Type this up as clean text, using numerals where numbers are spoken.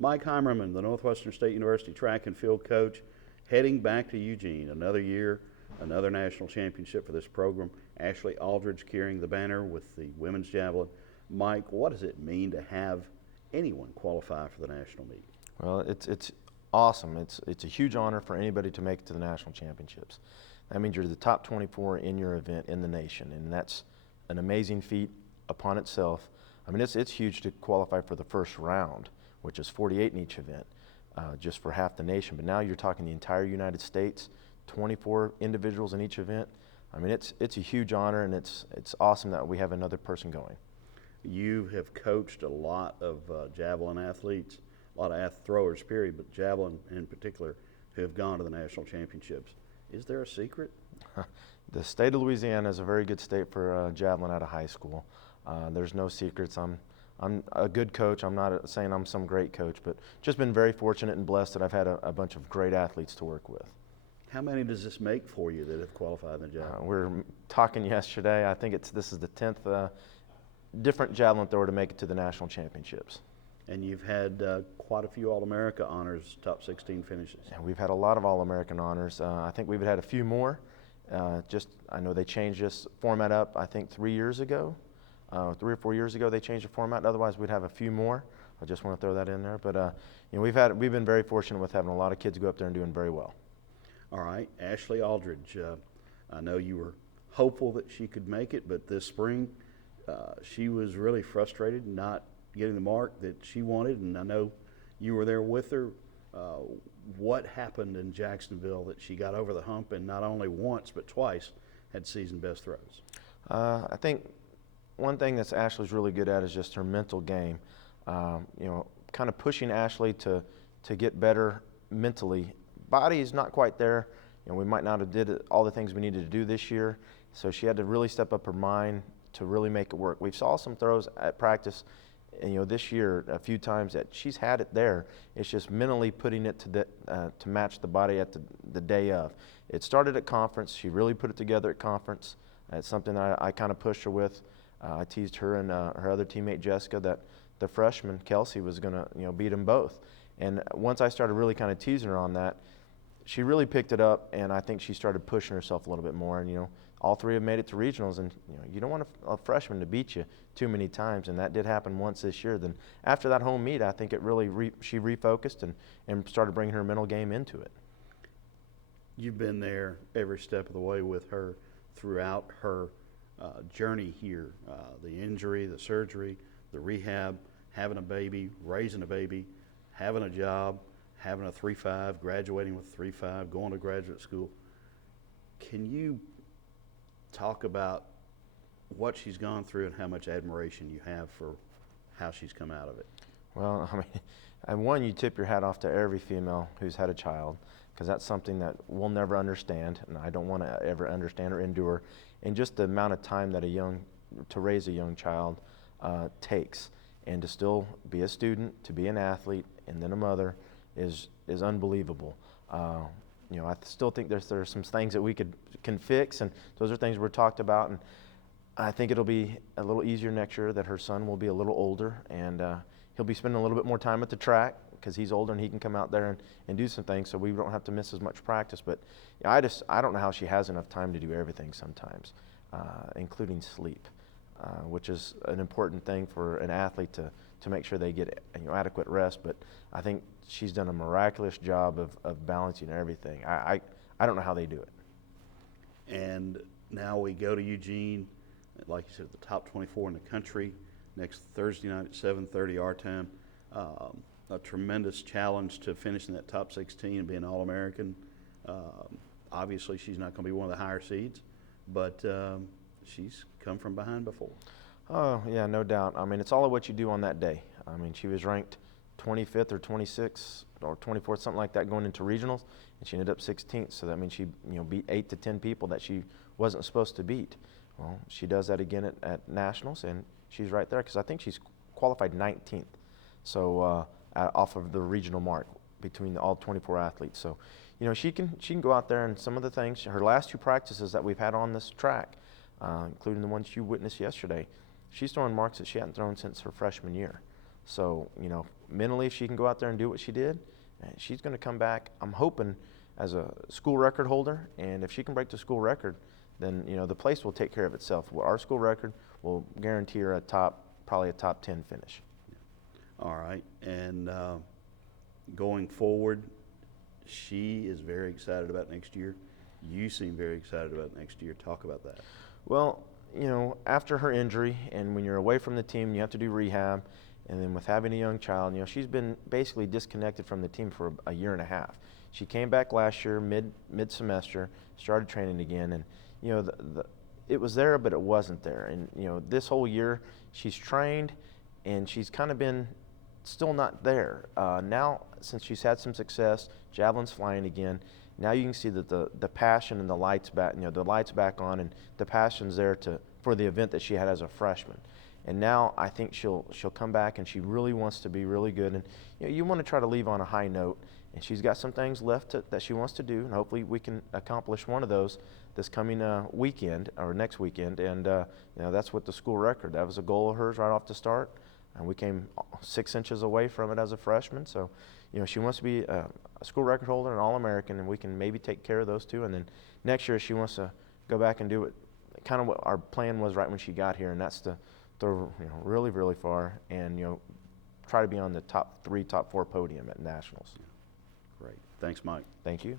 Mike Heimerman, the Northwestern State University track and field coach, heading back to Eugene. Another year, another national championship for this program. Ashley Aldredge carrying the banner with the women's javelin. Mike, what does it mean to have anyone qualify for the national meet? Well, it's awesome. It's a huge honor for anybody to make it to the national championships. That means you're the top 24 in your event in the nation, and that's an amazing feat upon itself. I mean, it's huge to qualify for the first round, which is 48 in each event, just for half the nation. But now you're talking the entire United States, 24 individuals in each event. I mean, it's a huge honor, and it's awesome that we have another person going. You have coached a lot of javelin athletes, a lot of throwers, period, but javelin in particular, who have gone to the national championships. Is there a secret? The state of Louisiana is a very good state for javelin out of high school. There's no secrets. I'm a good coach. I'm not saying I'm some great coach, but just been very fortunate and blessed that I've had a bunch of great athletes to work with. How many does this make for you that have qualified in the javelin? We were talking yesterday. I think this is the 10th different javelin thrower to make it to the national championships. And you've had quite a few All-America honors, top 16 finishes. And we've had a lot of All-American honors. I think we've had a few more. I know they changed this format up, I think 3 years ago. 3 or 4 years ago they changed the format. Otherwise we'd have a few more. I just want to throw that in there. But we've been very fortunate with having a lot of kids go up there and doing very well. All right, Ashley Aldredge. I know you were hopeful that she could make it, but this spring she was really frustrated not getting the mark that she wanted, and I know you were there with her. What happened in Jacksonville that she got over the hump and not only once but twice had season best throws? I think one thing that Ashley's really good at is just her mental game. Kind of pushing Ashley to get better mentally. Body is not quite there. We might not have did all the things we needed to do this year, so she had to really step up her mind to really make it work. We saw some throws at practice, and this year a few times that she's had it there. It's just mentally putting it to match the body at the day of. It started at conference. She really put it together at conference. It's something I kind of pushed her with. I teased her and her other teammate Jessica that the freshman Kelsey was going to beat them both. And once I started really kind of teasing her on that, she really picked it up, and I think she started pushing herself a little bit more. And all three have made it to regionals, and you don't want a freshman to beat you too many times, and that did happen once this year. Then after that home meet, I think it really she refocused and started bringing her mental game into it. You've been there every step of the way with her throughout her journey here, the injury, the surgery, the rehab, having a baby, raising a baby, having a job, having a 3.5, graduating with a 3.5, going to graduate school. Can you talk about what she's gone through and how much admiration you have for how she's come out of it? Well, one, you tip your hat off to every female who's had a child, because that's something that we'll never understand, and I don't want to ever understand or endure. And just the amount of time that to raise a young child takes, and to still be a student, to be an athlete, and then a mother is unbelievable. I still think there's some things that we can fix, and those are things we're talked about. And I think it'll be a little easier next year that her son will be a little older, and he'll be spending a little bit more time at the track because he's older and he can come out there and do some things, so we don't have to miss as much practice. But I don't know how she has enough time to do everything sometimes, including sleep, which is an important thing for an athlete to make sure they get adequate rest. But I think she's done a miraculous job of balancing everything. I don't know how they do it. And now we go to Eugene, like you said, the top 24 in the country, next Thursday night at 7:30 our time. A tremendous challenge to finish in that top 16 and be an All-American. Obviously, she's not going to be one of the higher seeds, but she's come from behind before. Oh, yeah, no doubt. It's all of what you do on that day. She was ranked 25th or 26th or 24th, something like that, going into regionals, and she ended up 16th. So that means she beat 8 to 10 people that she wasn't supposed to beat. Well, she does that again at nationals, and she's right there because I think she's qualified 19th. So off of the regional mark between all 24 athletes. So, she can go out there, and some of the things, her last 2 practices that we've had on this track, including the ones you witnessed yesterday, she's throwing marks that she hadn't thrown since her freshman year. So, you know, mentally, if she can go out there and do what she did, she's going to come back, I'm hoping, as a school record holder. And if she can break the school record, then, you know, the place will take care of itself. Our school record will guarantee her probably a top 10 finish. All right. And going forward, she is very excited about next year. You seem very excited about next year. Talk about that. Well, you know, after her injury, and when you're away from the team, you have to do rehab. And then with having a young child, you know, she's been basically disconnected from the team for a year and a half. She came back last year, mid-semester, started training again, and, you know, it was there, but it wasn't there. And, you know, this whole year, she's trained, and she's kind of been still not there. Now, since she's had some success, javelin's flying again, now you can see that the passion and the lights back, you know, the lights back on, and the passion's there for the event that she had as a freshman. And now I think she'll come back, and she really wants to be really good. And, you know, you want to try to leave on a high note. And she's got some things left that she wants to do, and hopefully we can accomplish one of those this coming weekend or next weekend. And you know, that's what the school record. That was a goal of hers right off the start, and we came 6 inches away from it as a freshman. So, you know, she wants to be a school record holder, an All-American, and we can maybe take care of those two. And then next year she wants to go back and do it, kind of what our plan was right when she got here, and that's to throw, you know, really, really far, and, you know, try to be on the top 3, top 4 podium at nationals. Great. Thanks, Mike. Thank you.